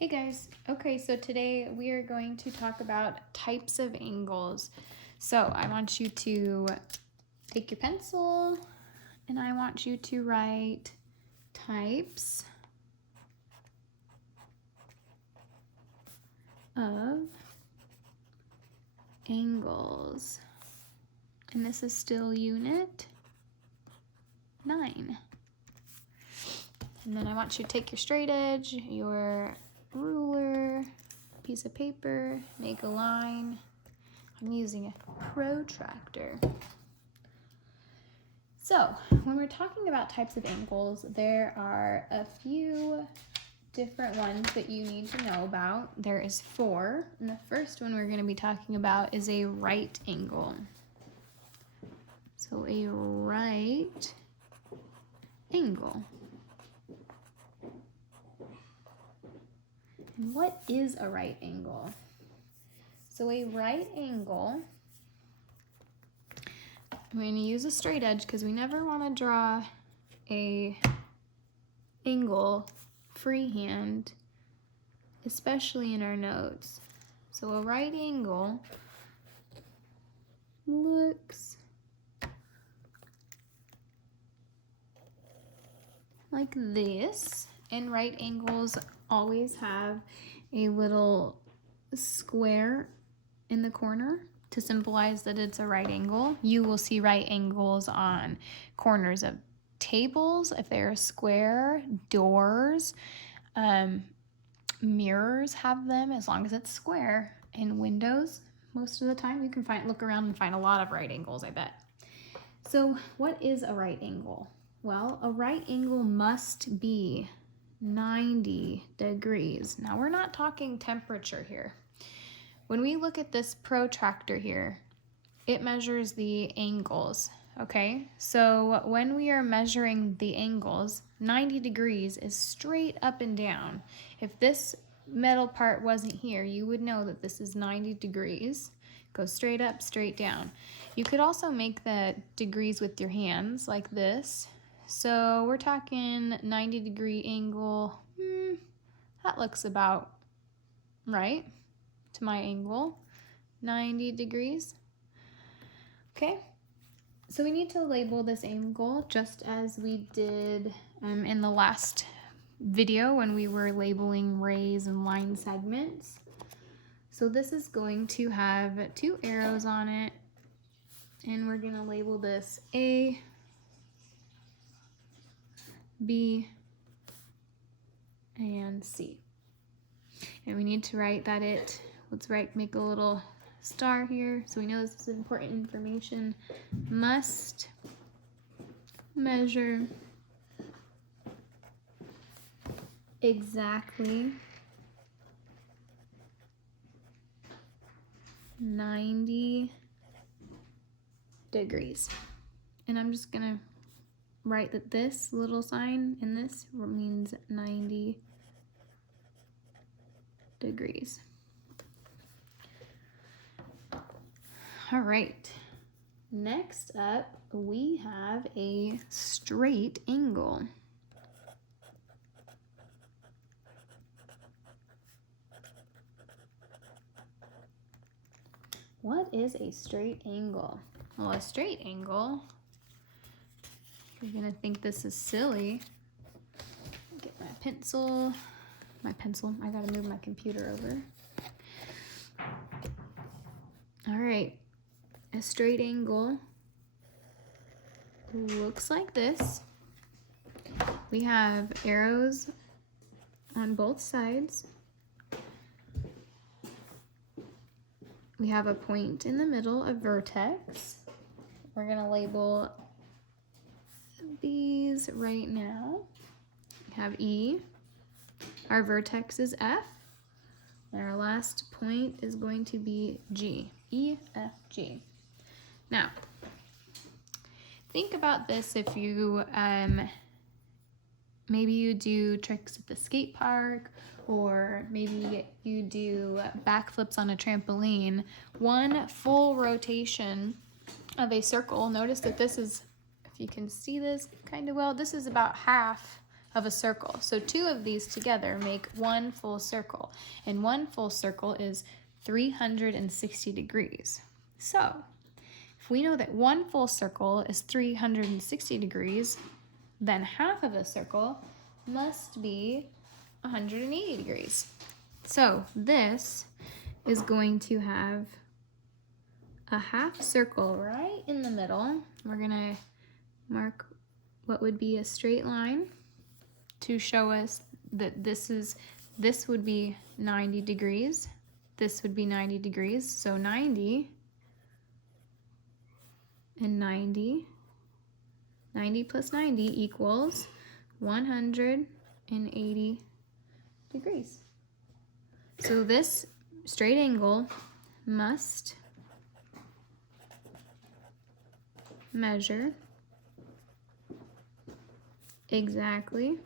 Hey guys, okay, so today we are going to talk about types of angles. So I want you to take your pencil and I want you to write types of angles. And this is still unit 9. And then I want you to take your straight edge, your ruler, piece of paper, make a line. I'm using a protractor. So when we're talking about types of angles, there are a few different ones that you need to know about. There is 4, and the first one we're going to be talking about is a right angle. So a right angle. And what is a right angle? So a right angle, I'm going to use a straight edge because we never want to draw a angle freehand, especially in our notes. So a right angle looks like this, and right angles always have a little square in the corner to symbolize that it's a right angle. You will see right angles on corners of tables if they're square, doors, mirrors have them as long as it's square, and windows most of the time you can look around and find a lot of right angles, I bet. So what is a right angle? Well, a right angle must be 90 degrees. Now we're not talking temperature here. When we look at this protractor here, it measures the angles, okay? So when we are measuring the angles, 90 degrees is straight up and down. If this metal part wasn't here, you would know that this is 90 degrees. Go straight up, straight down. You could also make the degrees with your hands like this. So we're talking 90-degree angle. That looks about right to my angle. 90 degrees. Okay, so we need to label this angle just as we did in the last video when we were labeling rays and line segments. So this is going to have 2 arrows on it, and we're going to label this A, B, and C. And we need to write that make a little star here so we know this is important information. Must measure exactly 90 degrees. And I'm just gonna write that this little sign in this means 90 degrees. All right, next up we have a straight angle. What is a straight angle? Well, a straight angle, you're gonna think this is silly. Get my pencil, I gotta move my computer over. All right, a straight angle looks like this. We have arrows on both sides. We have a point in the middle, a vertex. We're gonna label these right now. We have E, our vertex is F, and our last point is going to be G, E, F, G. Now, think about this if you, maybe you do tricks at the skate park, or maybe you do backflips on a trampoline. One full rotation of a circle, notice that this is, if you can see this kind of well, this is about half of a circle. So two of these together make one full circle, and one full circle is 360 degrees. So if we know that one full circle is 360 degrees, then half of a circle must be 180 degrees. So this is going to have a half circle right in the middle. We're gonna mark what would be a straight line to show us that this would be 90 degrees. This would be 90 degrees. So 90 and 90. 90 plus 90 equals 180 degrees. So this straight angle must measure exactly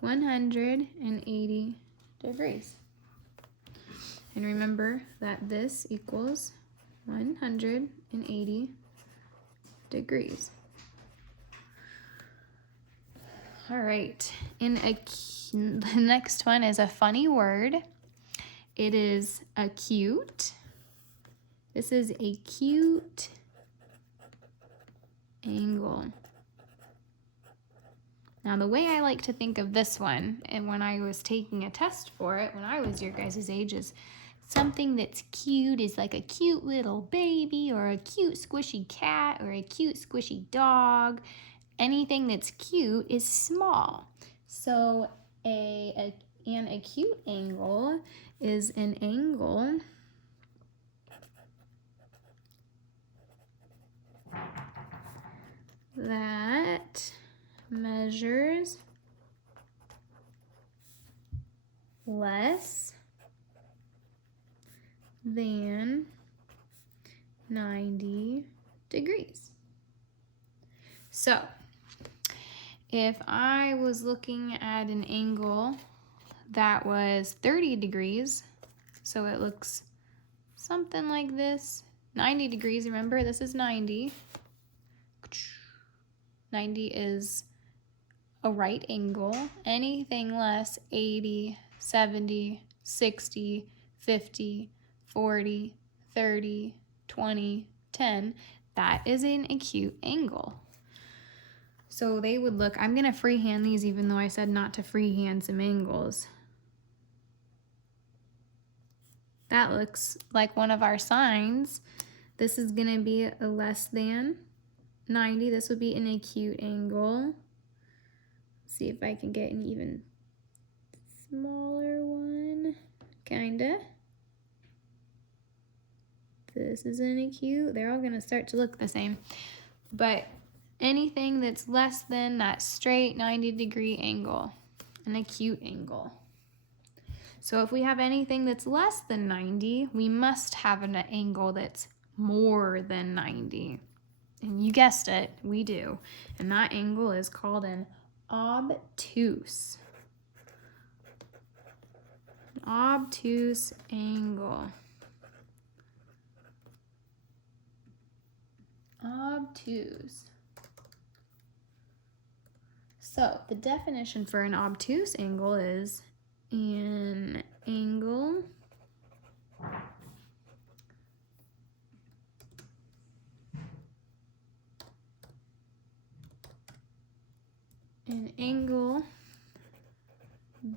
180 degrees. And remember that this equals 180 degrees. All right, the next one is a funny word. It is acute. This is a acute angle. Now the way I like to think of this one, and when I was taking a test for it, when I was your guys' age, is something that's cute is like a cute little baby or a cute squishy cat or a cute squishy dog. Anything that's cute is small. So an acute angle is an angle that measures less than 90 degrees. So if I was looking at an angle that was 30 degrees, so it looks something like this, 90 degrees, remember this is 90. 90 is a right angle. Anything less, 80, 70, 60, 50, 40, 30, 20, 10, that is an acute angle. So they would look, I'm gonna freehand these even though I said not to freehand some angles. That looks like one of our signs. This is gonna be a less than 90. This would be an acute angle. Let's see if I can get an even smaller one, kinda. This is an acute. They're all gonna start to look the same. But anything that's less than that straight 90-degree angle, an acute angle. So if we have anything that's less than 90, we must have an angle that's more than 90. And you guessed it, we do. And that angle is called an obtuse. An obtuse angle. Obtuse. So the definition for an obtuse angle is an angle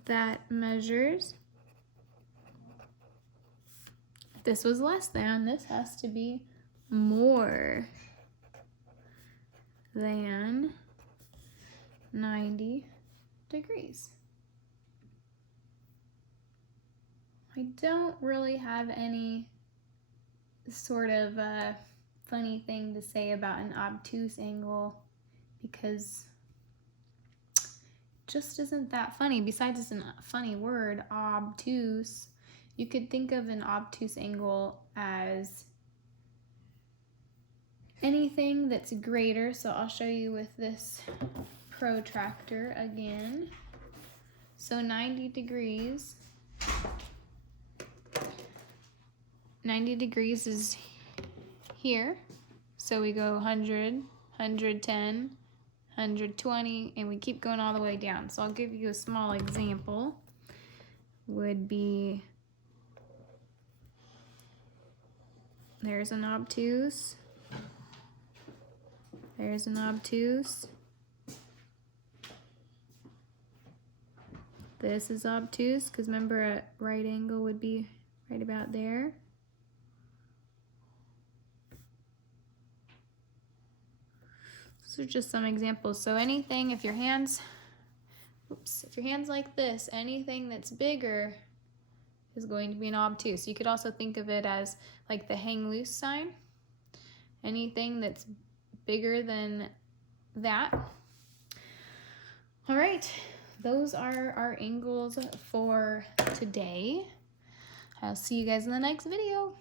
that measures, if this was less than, this has to be more than 90 degrees. I don't really have any sort of funny thing to say about an obtuse angle because it just isn't that funny. Besides it's a funny word, obtuse, you could think of an obtuse angle as anything that's greater. So I'll show you with this protractor again. So 90 degrees. 90 degrees is here. So we go 100, 110, 120, and we keep going all the way down. So I'll give you a small example. Would be, there's an obtuse, there's an obtuse, this is obtuse, because remember a right angle would be right about there. These are just some examples. So anything, if your hand's like this, anything that's bigger is going to be an obtuse. You could also think of it as like the hang loose sign. Anything that's bigger than that. All right, those are our angles for today. I'll see you guys in the next video.